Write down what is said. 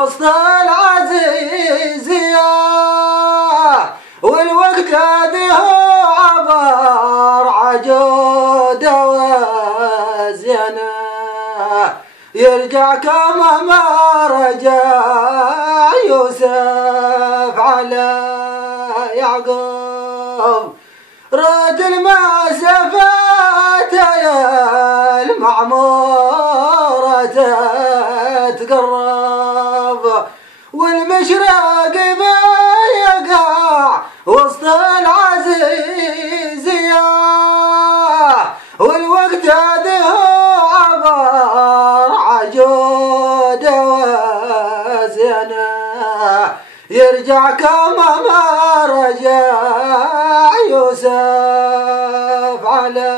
وسط العزيزية، والوقت هذه عبر عجود وزينة، يرجع كما ما رجع يوسف على يعقوب، رد المسافات يا المعمورة تتقرب، والمشرق ما يقع وسط العزيزية، والوقت هذه عبر عجود وزينة، يرجع كما ما رجع يوسف على